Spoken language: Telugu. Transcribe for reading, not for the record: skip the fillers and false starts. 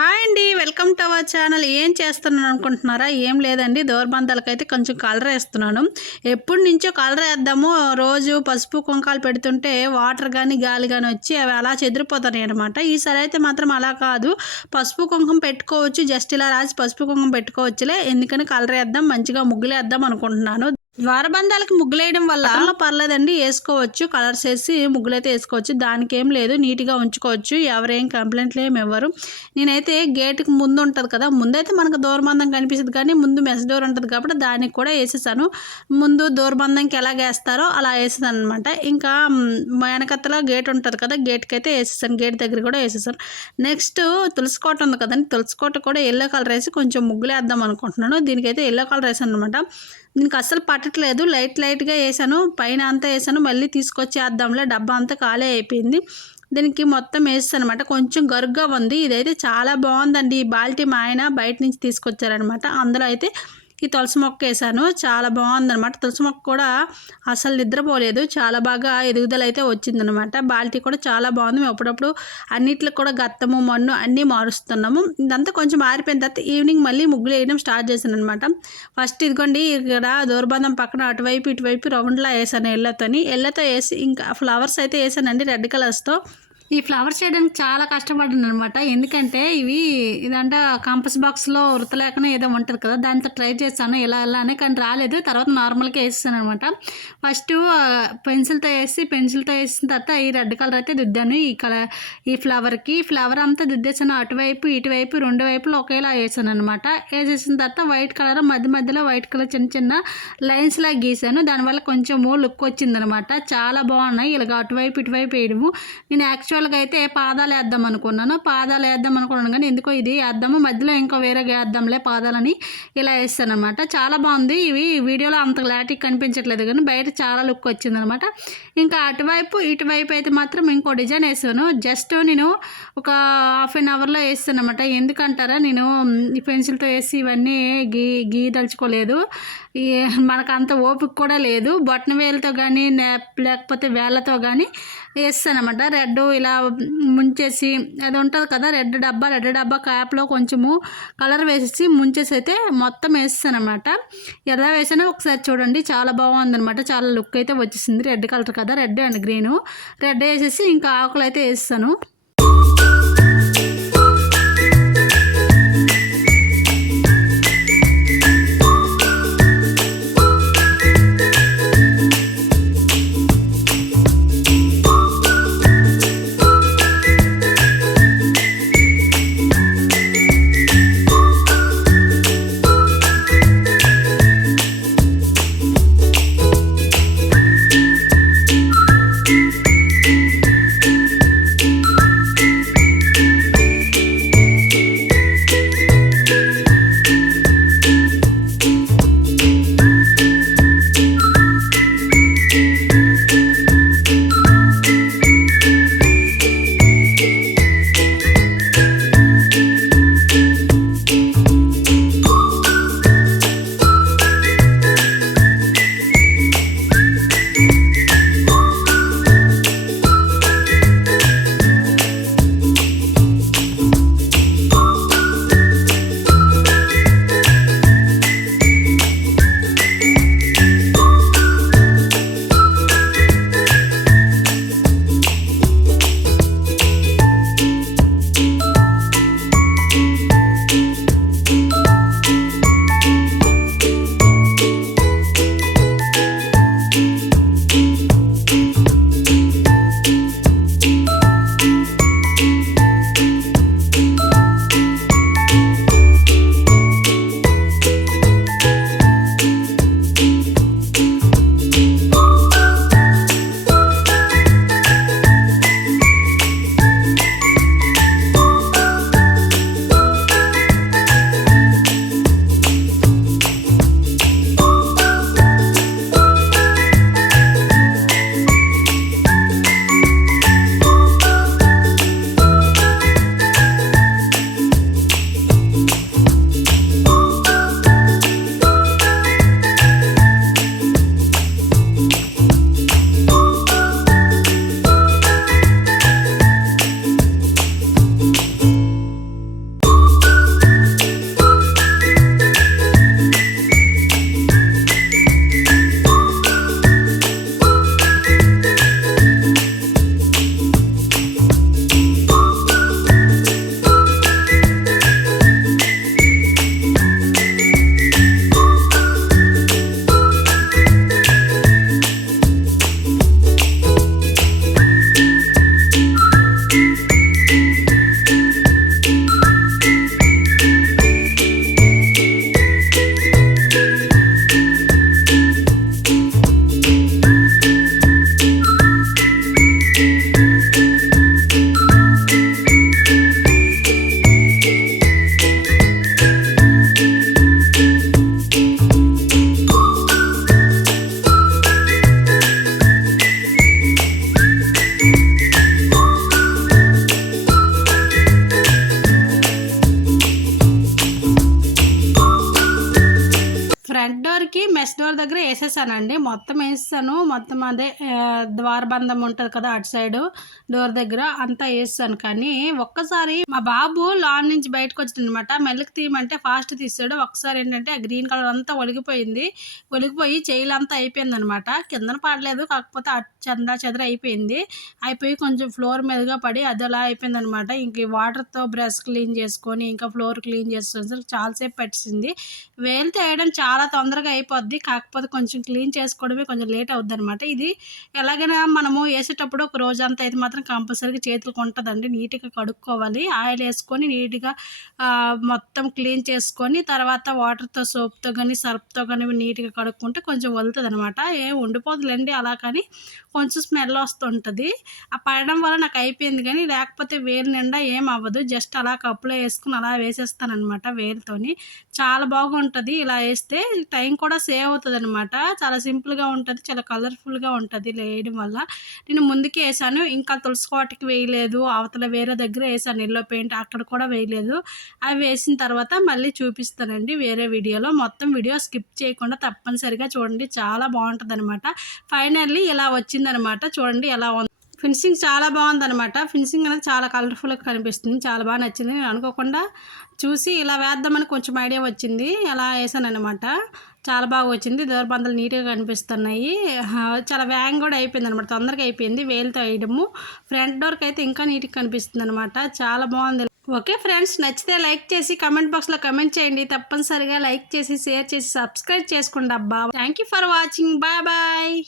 హాయ్ అండి, వెల్కమ్ టు అవర్ ఛానల్. ఏం చేస్తున్నాను అనుకుంటున్నారా? ఏం లేదండి, దోర్బందాలకైతే కొంచెం కలర్ వేస్తున్నాను. ఎప్పటి నుంచో కలర్ వేద్దాము, రోజు పసుపు కుంకాలు పెడుతుంటే వాటర్ కానీ గాలి కానీ వచ్చి అవి అలా చెదిరిపోతున్నాయి అనమాట. ఈసారి అయితే మాత్రం అలా కాదు, పసుపు కుంకుమ పెట్టుకోవచ్చు, జస్ట్ ఇలా రాసి పసుపు కుంకుమ పెట్టుకోవచ్చులే, ఎందుకని కలర్ వేద్దాం, మంచిగా ముగ్గులు వేద్దాం అనుకుంటున్నాను. ద్వారబంధాలకు ముగ్గులు వేయడం వల్ల పర్లేదండి, వేసుకోవచ్చు, కలర్స్ వేసి ముగ్గులు అయితే వేసుకోవచ్చు, దానికి ఏం లేదు, నీట్గా ఉంచుకోవచ్చు, ఎవరేం కంప్లైంట్లు ఏమి ఇవ్వరు. నేనైతే గేట్కి ముందు ఉంటుంది కదా, ముందైతే మనకు దూరబంధం కనిపిస్తుంది, కానీ ముందు మెస్ డోర్ ఉంటుంది కాబట్టి దానికి కూడా వేసేసాను. ముందు దూరబంధంకి ఎలా వేస్తారో అలా వేసేసాను అనమాట. ఇంకా వెనకత్తలో గేట్ ఉంటుంది కదా, గేట్కి అయితే వేసేసాను, గేట్ దగ్గర కూడా వేసేసాను. నెక్స్ట్ తులసికోట ఉంది కదండి, తులసికోట కూడా ఎల్లో కలర్ వేసి కొంచెం ముగ్గులు వేద్దాం అనుకుంటున్నాను. దీనికైతే ఎల్లో కలర్ వేసాను అనమాట. దీనికి అస్సలు పట్టట్లేదు, లైట్గా వేసాను, పైన అంతా వేసాను, మళ్ళీ తీసుకొచ్చి వేద్దాంలే, డబ్బా అంతా ఖాళీ అయిపోయింది. దీనికి మొత్తం వేస్తాను అనమాట. కొంచెం గరుగ్గా ఉంది, ఇదైతే చాలా బాగుందండి. ఈ బాల్టీ మా ఆయన బయట నుంచి తీసుకొచ్చారనమాట. అందులో అయితే ఈ తులసి మొక్క వేసాను, చాలా బాగుందనమాట. తులసి మొక్క కూడా అసలు నిద్రపోలేదు, చాలా బాగా ఎదుగుదల అయితే వచ్చిందనమాట. బాల్టీ కూడా చాలా బాగుంది. మేము అప్పుడప్పుడు అన్నిట్లో కూడా గత్తము మన్ను అన్నీ మారుస్తున్నాము. ఇదంతా కొంచెం ఆరిపోయిన తర్వాత ఈవినింగ్ మళ్ళీ ముగ్గులు వేయడం స్టార్ట్ చేశాను అనమాట. ఫస్ట్ ఇదిగోండి, ఇక్కడ దూరబంధం పక్కన అటువైపు ఇటువైపు రౌండ్లా వేసాను ఎల్లతో వేసి, ఇంకా ఫ్లవర్స్ అయితే వేసానండి రెడ్ కలర్స్తో. ఈ ఫ్లవర్స్ చేయడానికి చాలా కష్టపడ్డాను అనమాట. ఎందుకంటే ఇదంటే కంపస్ బాక్స్లో వృతలేఖనం ఏదో ఉంటుంది కదా, దాంతో ట్రై చేశాను ఇలా అని, కానీ రాలేదు. తర్వాత నార్మల్గా వేసాను అనమాట. ఫస్ట్ పెన్సిల్తో వేసిన తర్వాత ఈ రెడ్ కలర్ అయితే దిద్దాను. ఈ ఫ్లవర్ అంతా దిద్దేసాను, అటువైపు ఇటువైపు రెండు వైపులు ఒకేలా వేసాను అనమాట. వేసేసిన తర్వాత వైట్ కలర్ మధ్యలో వైట్ కలర్ చిన్న చిన్న లైన్స్ లాగా గీసాను. దానివల్ల కొంచెము లుక్ వచ్చిందనమాట. చాలా బాగున్నాయి ఇలాగ అటువైపు ఇటువైపు వేయడము. నేను యాక్చువల్గా అయితే పాదాలు వేద్దాం అనుకున్నాను, కానీ ఎందుకో ఇది వేద్దాము, మధ్యలో ఇంకో వేరే వేద్దాంలే పాదాలని ఇలా వేస్తాను అనమాట. చాలా బాగుంది. ఇవి వీడియోలో అంత క్లారిటీగా కనిపించట్లేదు, కానీ బయట చాలా లుక్ వచ్చిందనమాట. ఇంకా అటువైపు ఇటువైపు అయితే మాత్రం ఇంకో డిజైన్ వేసాను. జస్ట్ నేను ఒక హాఫ్ అన్ అవర్లో వేస్తాను అనమాట. ఎందుకంటారా, నేను ఈ పెన్సిల్తో వేసి ఇవన్నీ గీదలుచుకోలేదు, మనకు అంత ఓపిక కూడా లేదు. బొట్టన వేలతో కానీ లేకపోతే వేళ్ళతో కానీ వేస్తాను అనమాట. రెడ్ ఇలా ముంచేసి అది ఉంటుంది కదా, రెడ్ డబ్బా క్యాప్లో కొంచెము కలర్ వేసేసి ముంచేసి అయితే మొత్తం వేస్తాను అనమాట. ఎలా వేసానో ఒకసారి చూడండి, చాలా బాగుందనమాట. చాలా లుక్ అయితే వచ్చేసింది. రెడ్ కలర్ కదా, రెడ్ అండ్ గ్రీను. రెడ్ వేసేసి ఇంకా ఆకులు అయితే వేస్తాను. మెస్ డోర్ దగ్గర వేసేసానండి, మొత్తం వేసేసాను. మొత్తం అదే ద్వారబంధం ఉంటుంది కదా అటు సైడు డోర్ దగ్గర అంతా వేసాను. కానీ ఒక్కసారి మా బాబు లాన్ నుంచి బయటకు వచ్చిందనమాట. మెల్లకి తీయమంటే ఫాస్ట్ తీసాడు. ఒకసారి ఏంటంటే ఆ గ్రీన్ కలర్ అంతా ఒలిగిపోయి చెయ్యిలంతా అయిపోయిందనమాట. కిందన పడలేదు, కాకపోతే చందా చెదర అయిపోయి కొంచెం ఫ్లోర్ మీదుగా పడి అది అలా అయిపోయిందనమాట. ఇంక వాటర్తో బ్రష్ క్లీన్ చేసుకొని ఇంకా ఫ్లోర్ క్లీన్ చేసుకొని చాలాసేపు పెట్టింది. వేలుతో వేయడం చాలా తొందరగా అయిపోద్ది, కాకపోతే కొంచెం క్లీన్ చేసుకోవడమే కొంచెం లేట్ అవుద్ది అనమాట. ఇది ఎలాగైనా మనము వేసేటప్పుడు ఒక రోజంతా అయితే మాత్రం కంపల్సరీగా చేతులకు ఉంటుందండి. నీట్గా కడుక్కోవాలి, ఆయిల్ వేసుకొని నీట్గా మొత్తం క్లీన్ చేసుకొని తర్వాత వాటర్తో సోప్తో కానీ సర్ఫ్తో కానీ నీట్గా కడుక్కుంటే కొంచెం వదులుతుంది అనమాట. ఏం ఉండిపోదులేండి అలా, కానీ కొంచెం స్మెల్ వస్తుంటుంది. ఆ పడడం వల్ల నాకు అయిపోయింది, కానీ లేకపోతే వేలు నిండా ఏం అవ్వదు. జస్ట్ అలా కప్పులో వేసుకుని అలా వేసేస్తానమాట వేలుతోని. చాలా బాగుంటుంది ఇలా వేస్తే, టైం కూడా సేవ్ అవుతుంది అనమాట. చాలా సింపుల్గా ఉంటుంది, చాలా కలర్ఫుల్గా ఉంటుంది వేయడం వల్ల. నేను ముందుకే వేసాను, ఇంకా తులసి కోటకి వేయలేదు, అవతల వేరే దగ్గర వేసాను ఎల్లో పెయింట్, అక్కడ కూడా వేయలేదు. అవి వేసిన తర్వాత మళ్ళీ చూపిస్తానండి వేరే వీడియోలో. మొత్తం వీడియో స్కిప్ చేయకుండా తప్పనిసరిగా చూడండి, చాలా బాగుంటుంది అనమాట. ఫైనల్లీ ఇలా వచ్చిందనమాట, చూడండి ఎలా ఉంది. ఫినిషింగ్ చాలా బాగుందనమాట. ఫినిషింగ్ అనేది చాలా కలర్ఫుల్గా కనిపిస్తుంది, చాలా బాగా నచ్చింది. నేను అనుకోకుండా చూసి ఇలా వేద్దామని కొంచెం ఐడియా వచ్చింది, అలా వేసానమాట. చాలా బాగా వచ్చింది, దూరబందలు నీట్గా కనిపిస్తున్నాయి. చాలా వేగంగా కూడా అయిపోయింది అనమాట, తొందరగా అయిపోయింది వేలుతో వేయడము. ఫ్రంట్ డోర్కి అయితే ఇంకా నీట్గా కనిపిస్తుంది అనమాట, చాలా బాగుంది. ఓకే ఫ్రెండ్స్, నచ్చితే లైక్ చేసి కమెంట్ బాక్స్లో కమెంట్ చేయండి. తప్పనిసరిగా లైక్ చేసి షేర్ చేసి సబ్స్క్రైబ్ చేసుకోండి అబ్బా. Thank you for watching, bye bye.